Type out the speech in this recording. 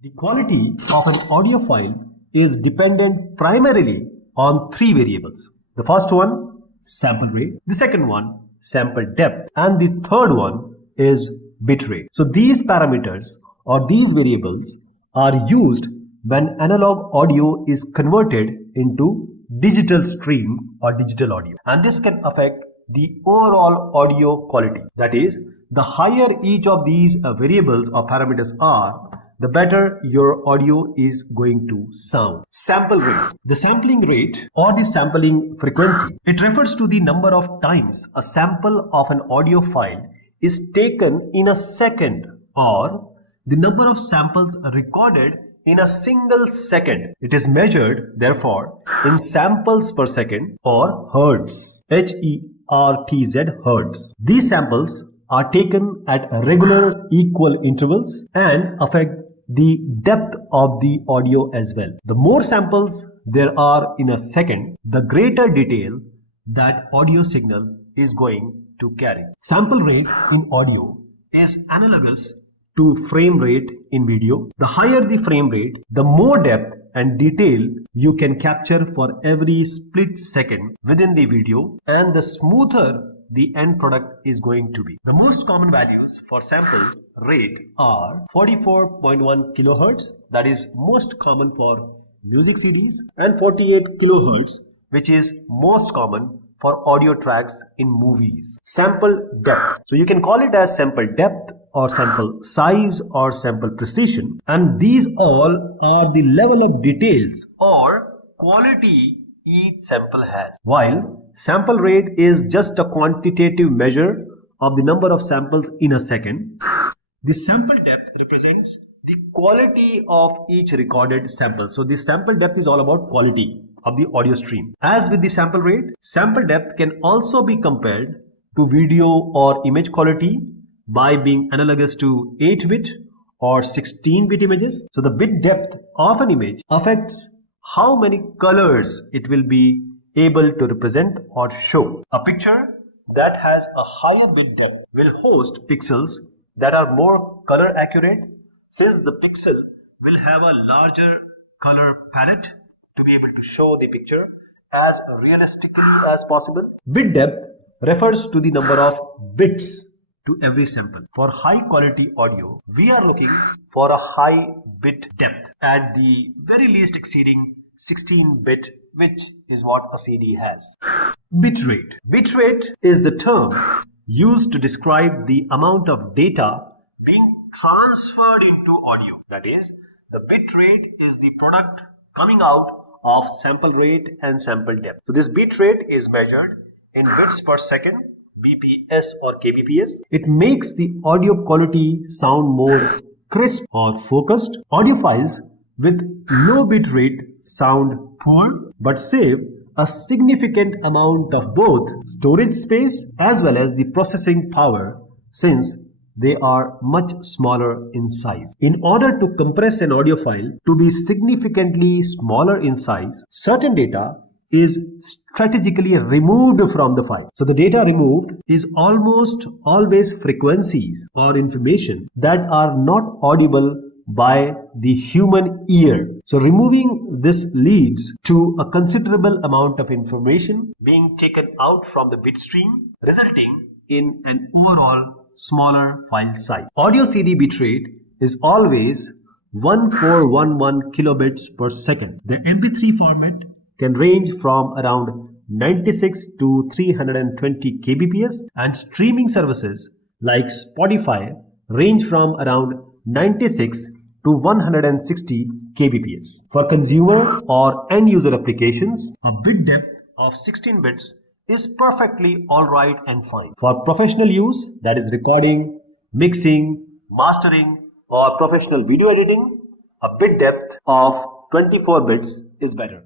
The quality of an audio file is dependent primarily on three variables. The first one, sample rate. The second one, sample depth. And the third one is bit rate. So these parameters or these variables are used when analog audio is converted into digital stream or digital audio. And this can affect the overall audio quality. That is, the higher each of these variables or parameters are, the better your audio is going to sound. Sample rate. The sampling rate or the sampling frequency, it refers to the number of times a sample of an audio file is taken in a second, or the number of samples recorded in a single second. It is measured, therefore, in samples per second or hertz. H-E-R-T-Z, hertz. These samples are taken at regular equal intervals and affect the depth of the audio as well. The more samples there are in a second, the greater detail that audio signal is going to carry. Sample rate in audio is analogous to frame rate in video. The higher the frame rate, the more depth and detail you can capture for every split second within the video, and the smoother the end product is going to be. The most common values for sample rate are 44.1 kilohertz, that is most common for music CDs, and 48 kilohertz, which is most common for audio tracks in movies. Sample depth. So you can call it as sample depth or sample size or sample precision, and these all are the level of details or quality each sample has. While sample rate is just a quantitative measure of the number of samples in a second, the sample depth represents the quality of each recorded sample. So the sample depth is all about quality of the audio stream. As with the sample rate, sample depth can also be compared to video or image quality by being analogous to 8-bit or 16-bit images. So the bit depth of an image affects how many colors it will be able to represent or show. A picture that has a higher bit depth will host pixels that are more color accurate, since the pixel will have a larger color palette to be able to show the picture as realistically as possible. Bit depth refers to the number of bits to every sample. For high quality audio, we are looking for a high bit depth, at the very least exceeding 16-bit, which is what a CD has. Bit rate. Bit rate is the term used to describe the amount of data being transferred into audio. That is, the bit rate is the product coming out of sample rate and sample depth. So this bit rate is measured in bits per second, BPS or kbps. It makes the audio quality sound more crisp or focused. Audio files with low bit rate sound poor but save a significant amount of both storage space as well as the processing power, since they are much smaller in size. In order to compress an audio file to be significantly smaller in size, certain data is strategically removed from the file. So the data removed is almost always frequencies or information that are not audible by the human ear. So removing this leads to a considerable amount of information being taken out from the bit stream, resulting in an overall smaller file size. Audio CD bitrate is always 1411 kilobits per second. The MP3 format can range from around 96 to 320 kbps, and streaming services like Spotify range from around 96 to 160 kbps. For consumer or end user applications, a bit depth of 16 bits is perfectly alright and fine. For professional use, that is recording, mixing, mastering, or professional video editing, a bit depth of 24 bits is better.